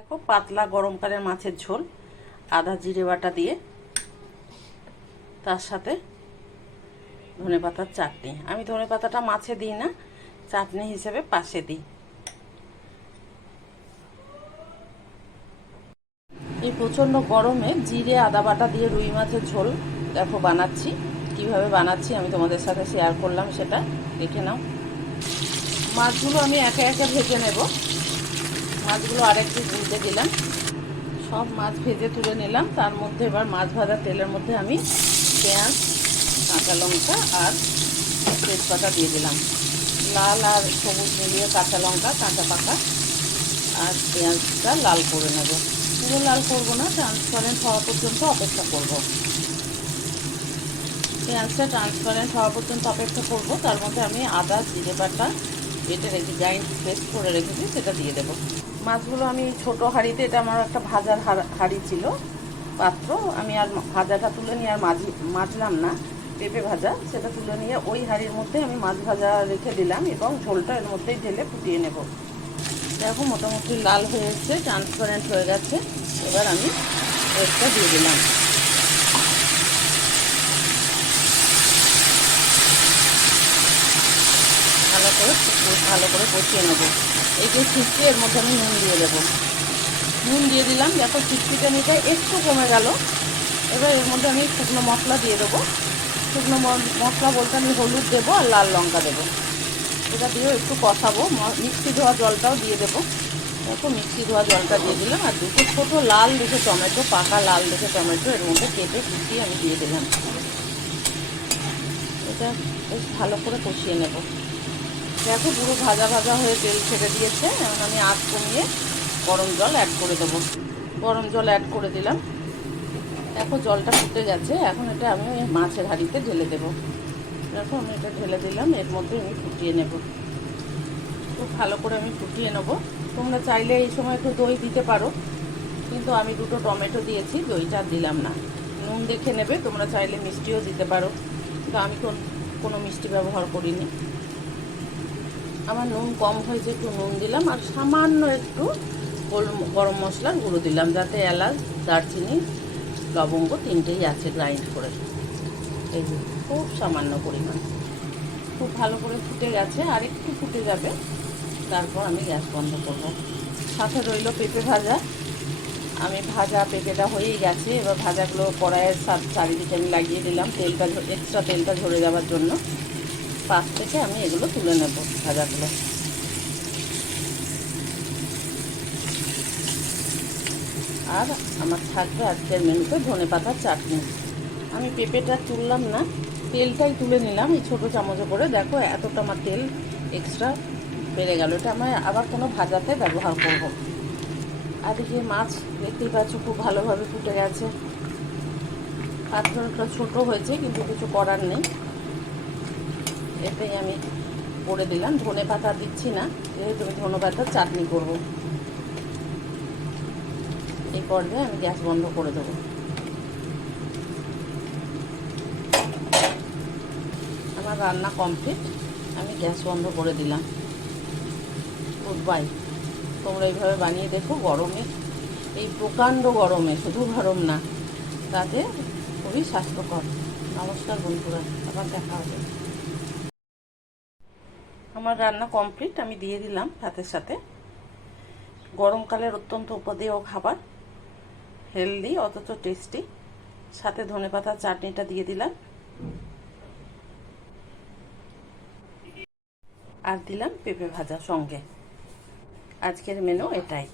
দেখো, পাতলা গরমকালের মাছের ঝোল, আদা, জিরে বাটা দিয়ে। তার সাথে ধনে পাতার চাটনি। আমি ধনে পাতাটা মাছে দিই না, চাটনি হিসেবে পাশে দিই। এই প্রচণ্ড গরমে জিরে, আদা বাটা দিয়ে রুই মাছের ঝোল দেখো বানাচ্ছি। কীভাবে বানাচ্ছি আমি তোমাদের সাথে শেয়ার করলাম সেটা দেখে নাও। মাছগুলো আমি একে একে ভেজে নেব। মাছগুলো আরেকটু ভুলতে দিলাম। সব মাছ ভেজে তুলে নিলাম। তার মধ্যে এবার মাছ ভাজা তেলের মধ্যে আমি পেঁয়াজ, কাঁচা লঙ্কা আর তেজপাতা দিয়ে দিলাম। লাল আর সবুজ মিলিয়ে কাঁচা লঙ্কা, কাঁচা পাকা আর পেঁয়াজটা লাল করে নেব। পুরো লাল করব না ট্রান্সপারেন্ট হওয়া পর্যন্ত অপেক্ষা করব। পেঁয়াজটা ট্রান্সপারেন্ট হওয়া পর্যন্ত অপেক্ষা করব। তার মধ্যে আমি আদা, জিরে বাটা বেটে রেখে গ্রাইন্ড পেস্ট করে রেখেছি, সেটা দিয়ে দেবো। মাছগুলো আমি ছোট হাঁড়িতে, এটা আমার একটা ভাজার হাঁড়ি ছিল, পাত্র। আমি আর ভাজাটা তুলে নিয়ে আর মাঝি মাজলাম না, পেঁপে ভাজা, সেটা তুলে নিয়ে ওই হাঁড়ির মধ্যে আমি মাছ ভাজা রেখে দিলাম এবং ঝোলটা এর মধ্যেই ঢেলে ফুটিয়ে নেব। দেখো, মোটামুটি লাল হয়ে এসছে ট্রান্সপারেন্ট হয়ে গেছে। এবার আমি পেস্টটা দিয়ে দিলাম ভালো করে ভালো করে কষিয়ে নেব। এই যে ছিটকে এর মধ্যে আমি নুন দিয়ে দেবো। নুন দিয়ে দিলাম, দেখো ছিটকিটা নিতে একটু কমে গেল। এবার এর মধ্যে আমি শুকনো মশলা দিয়ে দেবো। শুকনো মশলা বলতে আমি হলুদ দেবো আর লাল লঙ্কা দেবো। এটা দিয়েও একটু কষাবো। মিক্সি ধোয়া জলটাও দিয়ে দেবো। দেখো মিক্সি ধোয়া জলটা দিয়ে দিলাম। আর দুটো ছোটো লাল দেখে টমেটো, পাকা লাল দেখে টমেটো এর মধ্যে কেটে কুচিয়ে আমি দিয়ে দিলাম। এটা বেশ ভালো করে কষিয়ে নেব। দেখো পুরো ভাজা ভাজা হয়ে তেল ছেড়ে দিয়েছে। এখন আমি আঁচ কমিয়ে গরম জল অ্যাড করে দেবো। গরম জল অ্যাড করে দিলাম। দেখো জলটা ফুটে গেছে। এখন এটা আমি মাছের হাঁড়িতে ঢেলে দেবো। দেখো আমি এটা ঢেলে দিলাম। এর মধ্যে আমি ফুটিয়ে নেব। খুব ভালো করে আমি ফুটিয়ে নেব। তোমরা চাইলে এই সময় একটু দই দিতে পারো। কিন্তু আমি দুটো টমেটো দিয়েছি, দইটা দিলাম না। নুন দেখে নেবে, তোমরা চাইলে মিষ্টিও দিতে পারো। কিন্তু আমি কোনো মিষ্টি ব্যবহার করিনি। আমার নুন কম হয়েছে, একটু নুন দিলাম, আর সামান্য একটু গরম মশলার গুঁড়ো দিলাম, যাতে এলাচ, দারচিনি, লবঙ্গ তিনটেই আছে গ্রাইন্ড করে। এই খুব সামান্য পরিমাণ। খুব ভালো করে ফুটে গেছে, আর একটু ফুটে যাবে। তারপর আমি গ্যাস বন্ধ করব। সাথে রইল পেঁপে ভাজা। আমি ভাজা পেঁপেটা হয়েই গেছে, এবার ভাজাগুলো কড়াইয়ের চারিদিকে আমি লাগিয়ে দিলাম, তেলটা এক্সট্রা তেলটা ঝরে যাওয়ার জন্য। পাশ থেকে আমি এগুলো তুলে নেব ভাজাগুলো। আর আমার থাকবে আজকের মেনুতে ধনে পাতার চাটনি। আমি পেঁপেটা তুললাম না, তেলটাই তুলে নিলাম এই ছোটো চামচে করে। দেখো এতটা আমার তেল এক্সট্রা বেড়ে গেল, এটা আমি আবার কোনো ভাজাতে ব্যবহার করব। আর এদিকে মাছ, দেখতেই পাচ্ছ খুব ভালোভাবে ফুটে গেছে। পাত্রটা ছোটো হয়েছে, কিন্তু কিছু করার নেই। এটাই আমি করে দিলাম। ধনে পাতা দিচ্ছি না, যেহেতু আমি ধনে পাতার চাটনি করব। এই পর্যায়ে আমি গ্যাস বন্ধ করে দেবো। আমার রান্না কমপ্লিট, আমি গ্যাস বন্ধ করে দিলাম। গুড বাই তোমরা এইভাবে বানিয়ে দেখো, গরমে। এই প্রকাণ্ড গরমে, শুধু গরম না, তাতে খুবই স্বাস্থ্যকর। নমস্কার বন্ধুরা, আবার দেখা হবে। আমার রান্না কমপ্লিট, আমি দিয়ে দিলাম ভাতের সাথে। গরমকালের অত্যন্ত উপদেয় খাবার, হেলদি, অথচ টেস্টি সাথে ধনে পাতা চাটনিটা দিয়ে দিলাম। আর দিলাম পেঁপে ভাজা সঙ্গে। আজকের মেনু এটাই।